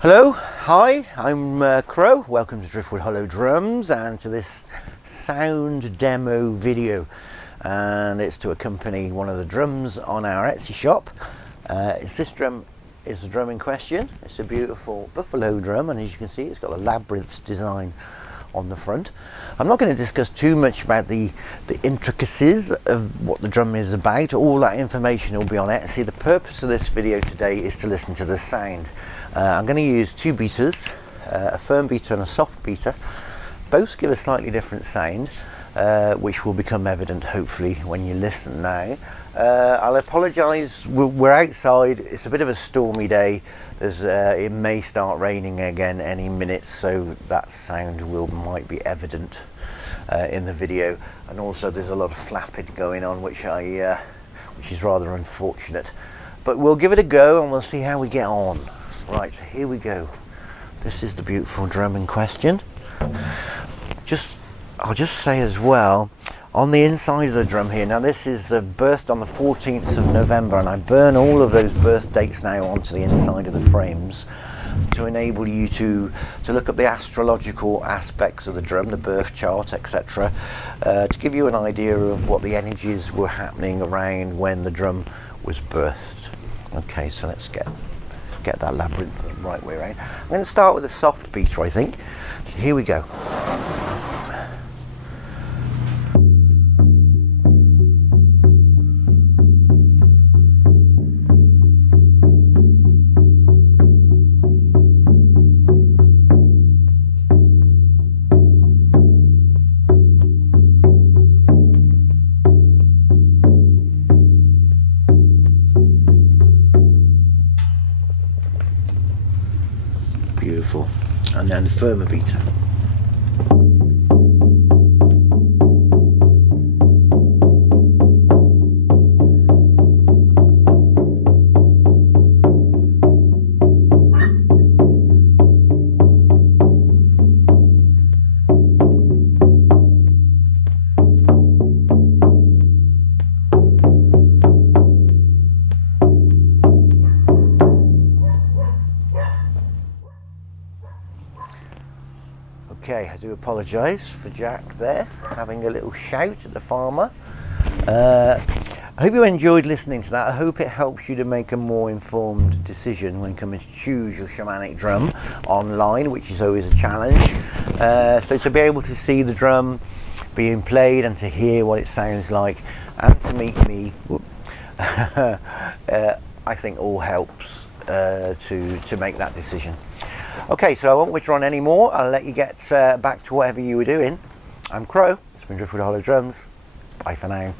Hello, hi, I'm Crow. Welcome to Driftwood Hollow Drums and to this sound demo video, and it's to accompany one of the drums on our Etsy shop. This drum is the drum in question. It's a beautiful buffalo drum, and as you can see it's got a labyrinth design on the front. I'm not going to discuss too much about the intricacies of what the drum is about. All that information will be on Etsy. The purpose of this video today is to listen to the sound. I'm going to use two beaters, a firm beater and a soft beater. Both give a slightly different sound, which will become evident hopefully when you listen now. I'll apologise, we're outside, it's a bit of a stormy day. It may start raining again any minute, so that sound might be evident in the video, and also there's a lot of flapping going on, which is rather unfortunate, but we'll give it a go and we'll see how we get on. Right, so here we go. This is the beautiful drum in question. I'll just say as well, on the inside of the drum here, now this is burst on the 14th of November, and I burn all of those birth dates now onto the inside of the frames to enable you to look at the astrological aspects of the drum, the birth chart, etc., to give you an idea of what the energies were happening around when the drum was birthed. Okay, so let's get that labyrinth the right way around. I'm going to start with a soft beater, I think. So here we go. Beautiful. And then the firmer beater. Okay, I do apologise for Jack there having a little shout at the farmer. I hope you enjoyed listening to that. I hope it helps you to make a more informed decision when coming to choose your shamanic drum online, which is always a challenge. So to be able to see the drum being played and to hear what it sounds like and to meet me, I think all helps to make that decision. Okay, so I won't withdraw on any more. I'll let you get back to whatever you were doing. I'm Crow. It's been Driftwood Hollow Drums. Bye for now.